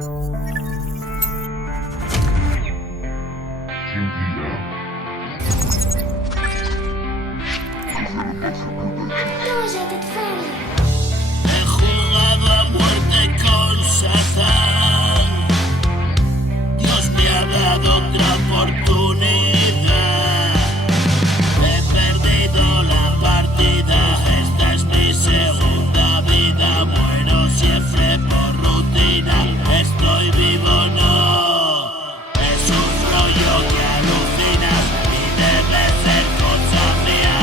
He jugado a muerte con Satán. Dios me ha dado otra oportunidad. He perdido la partida. Esta es mi segunda vida. Muero siempre por rutina. Estoy vivo, no. Es un rollo que alucina y debe ser cosa mía.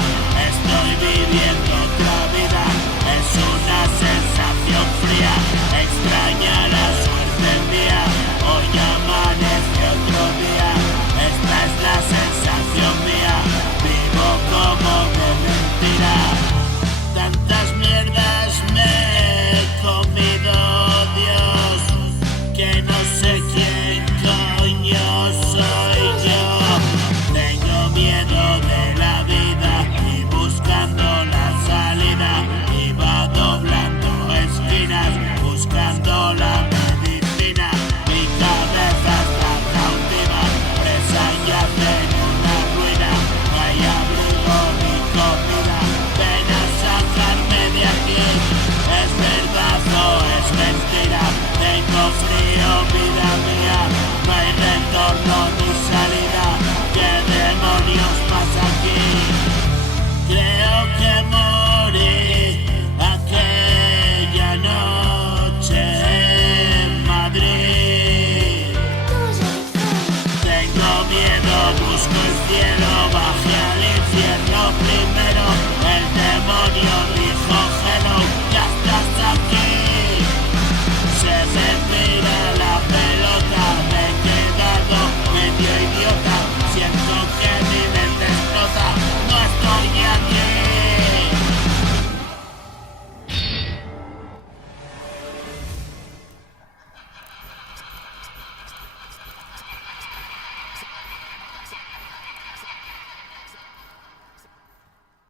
Estoy viviendo otra vida. Es una sensación fría. Extraña la suerte mía. Hoy amanece otro día. Esta es la sensación mía. Vivo como de mentira. Tantas mierdas me he comido, Dios, que no